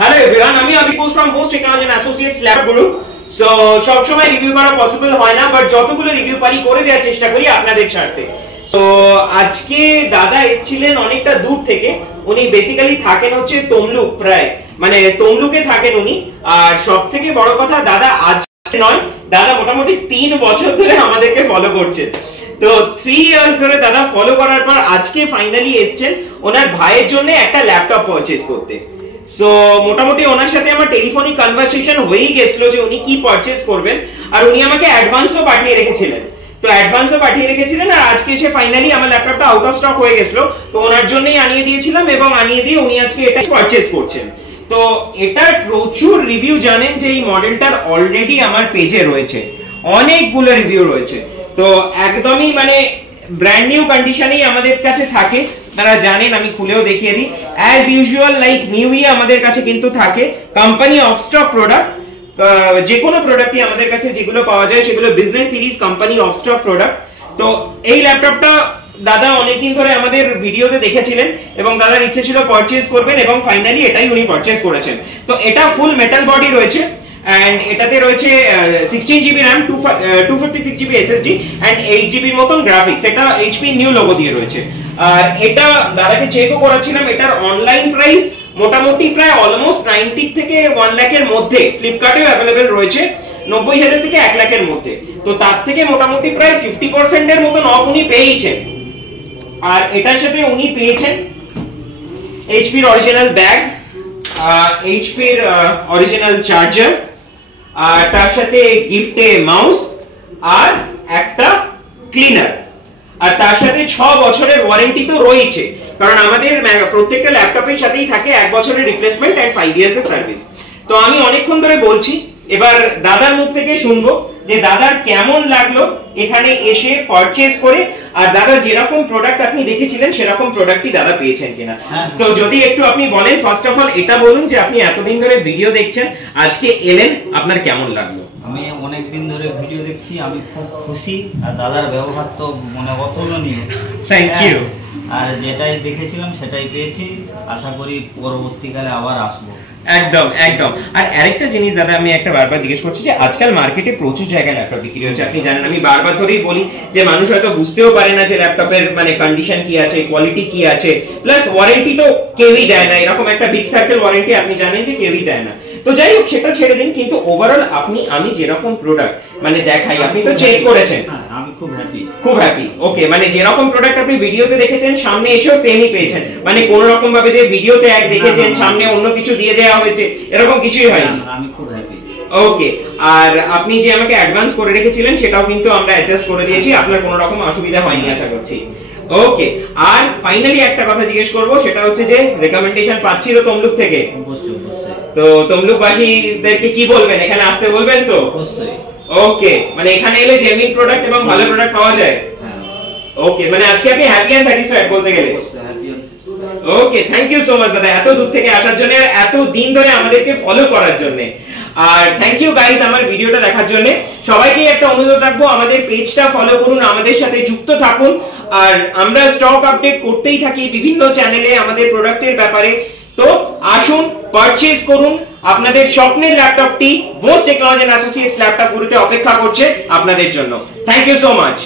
Hello everyone, আমি Abhi post from Host Technology and Associates lab Guru. So সব সময় review করা পসিবল হয় না, বাট যতগুলো রিভিউ পারি করে দেওয়ার চেষ্টা করি আপনাদের স্বার্থে। সো আজকে দাদা এসেছিলেন অনেকটা দূর থেকে। উনি বেসিক্যালি থাকেন হচ্ছে তমলুক, প্রায় মানে তমলুকে থাকেন উনি। আর সব থেকে বড় কথা, দাদা আজ নয়, দাদা মোটামুটি 3 বছর ধরে আমাদেরকে ফলো করছেন। তো 3 ইয়ার্স ধরে দাদা ফলো করার পর আজকে ফাইনালি এসেছেন ওনার ভাইয়ের জন্য একটা ল্যাপটপ পারচেজ করতে। সো মোটামুটি ওনার সাথে আমার টেলিফোনিক কনভারসেশন হয়েই গেছিল যে উনি কি পারচেজ করবেন, আর উনি আমাকে অ্যাডভান্সও পাঠিয়ে রেখেছিলেন। আর আজকে এসে ফাইনালি আমার ল্যাপটপটা আউট অফ স্টক হয়ে গেছিল, তো ওনার জন্যই আনিয়ে দিয়েছিলাম এবং আনিয়ে দিয়ে উনি আজকে এটা পারচেজ করছেন। তো এটার প্রচুর রিভিউ জানেন যে এই মডেলটার অলরেডি আমার পেজে রয়েছে, অনেকগুলো রিভিউ রয়েছে। তো একদমই মানে ব্র্যান্ড নিউ কন্ডিশনেই আমাদের কাছে থাকে, তারা জানেন। আমি খুলেও দেখিয়ে দিই, অ্যাজ ইউজুয়াল লাইক নিউই আমাদের কাছে কিন্তু থাকে কোম্পানি অফ স্টক প্রোডাক্ট। যে কোনো প্রোডাক্টই আমাদের কাছে যেগুলো পাওয়া যায় সেগুলো business series company of stock product. তো এই ল্যাপটপটা দাদা অনেকদিন ধরে আমাদের ভিডিওতে দেখেছিলেন এবং দাদার ইচ্ছে ছিল পারচেজ করবেন এবং ফাইনালি এটাই উনি পারচেজ করেছেন। তো এটা ফুল মেটাল বডি রয়েছে এন্ড এটাতে রয়েছে 16 GB RAM, 256 GB SSD and 8 জিবির মতন গ্রাফিক্স। এটা HP নিউ লোগো দিয়ে রয়েছে। আর এটা দাদাকে চেকও করাচ্ছিলাম, এটার অনলাইন প্রাইস মোটামুটি প্রায় অলমোস্ট 90 থেকে 1 লাখের মধ্যে, ফ্লিপকার্টেও অ্যাভেলেবেল রয়েছে 90,000 থেকে 1 লাখের মধ্যে। তো তার থেকে মোটামুটি প্রায় 50% এর মতন অফ উনি পেয়েছেন। আর এটার সাথে উনি পেয়েছেন HP এর অরিজিনাল ব্যাগ, HP এর অরিজিনাল চার্জার, আর তার সাথে গিফটে মাউস আর একটা ক্লিনার। আর তার সাথে 6 বছরের ওয়ারেন্টি তো রয়েছে, কারণ আমাদের প্রত্যেকটা ল্যাপটপের সাথেই থাকে 1 বছরের রিপ্লেসমেন্ট এন্ড 5 ইয়ার্স এর সার্ভিস। তো আমি অনেকক্ষণ ধরে বলছি, এবার দাদার মুখ থেকে শুনবো যে দাদার কেমন লাগলো এখানে এসে পারচেজ করে, আর দাদা যেরকম প্রোডাক্ট আপনি দেখেছিলেন সেরকম প্রোডাক্টই দাদা পেয়েছেন কিনা। তো যদি একটু আপনি বলেন, ফার্স্ট অফ অল এটা বলুন যে আপনি এতদিন ধরে ভিডিও দেখছেন, আজকে এলেন, আপনার কেমন লাগলো? আমি অনেক দিন ধরে ভিডিও দেখছি, আমি খুব খুশি। আর দাদার ব্যবহার তো মানে অতুলনীয়। Thank you. আর যেটাই দেখেছিলাম সেটাই পেয়েছি, আশা করি পরবর্তীকালে আবার আসবো। একদম একদম। আর আরেকটা জিনিস দাদা আমি একটা বারবার জিজ্ঞেস করছি যে আজকাল মার্কেটে প্রচুর জায়গায় ল্যাপটপ বিক্রি হচ্ছে, আপনি জানেন। আমি বারবার ধরেই বলি যে মানুষ হয়তো বুঝতেও পারে না যে ল্যাপটপের মানে কন্ডিশন কি আছে, কোয়ালিটি কি আছে, প্লাস ওয়ারেন্টি তো কেউই দেয় না, এরকম একটা বিগ সার্কেল ওয়ারেন্টি আপনি জানেন যে কেউই দেয় না। তো যাই হোক, সেটা ছেড়ে দিন, কিন্তু ওভারঅল আমি যেরকম প্রোডাক্ট মানে দেখাই, আপনি তো চেক করেছেন। আমি খুব হ্যাপি। ওকে, মানে যেরকম প্রোডাক্ট আপনি ভিডিওতে দেখেছেন সামনে এসেও সেমই পেয়েছেন, মানে কোন রকম ভাবে যে ভিডিওতে এক দেখেছেন সামনে অন্য কিছু দিয়ে দেওয়া হয়েছে এরকম কিছুই হয়নি। আমি খুব হ্যাপি। ওকে, আর আপনি যে আমাকে অ্যাডভান্স করে রেখেছিলেন সেটাও কিন্তু আমরা অ্যাডজাস্ট করে দিয়েছি, আপনার কোনো রকম অসুবিধা হয়নি আশা করছি। ওকে, আর ফাইনালি একটা কথা জিজ্ঞেস করব, সেটা হচ্ছে যে রেকমেন্ডেশন পাচ্ছিল তমলুক থেকে। অবশ্যই। তো তমলুকবাসীদেরকে কি বলবেন, এখানে আসতে বলবেন তো? অবশ্যই। ওকে, মানে এখানে এলে জেনুইন প্রোডাক্ট এবং ভালো প্রোডাক্ট পাওয়া যায়। ওকে, মানে আজকে আপনি হ্যাপি এন্ড স্যাটিসফাইড বলতে গেলে। ওকে, থ্যাংক ইউ সো মাচ দাদা এত দূর থেকে আসার জন্য, আর এত দিন ধরে আমাদেরকে ফলো করার জন্য। আর থ্যাংক ইউ গাইস আমার ভিডিওটা দেখার জন্য। সবাইকে একটা অনুরোধ রাখবো, আমাদের পেজটা ফলো করুন, আমাদের সাথে যুক্ত থাকুন। আর আমরা স্টক আপডেট করতেই থাকি বিভিন্ন চ্যানেলে আমাদের প্রোডাক্টের ব্যাপারে। তো আসুন, পারচেজ করুন, আপনাদের স্বপ্নের ল্যাপটপটি Host Technology and Associates laptop গুরুতে অপেক্ষা করছে আপনাদের জন্য। Thank you so much.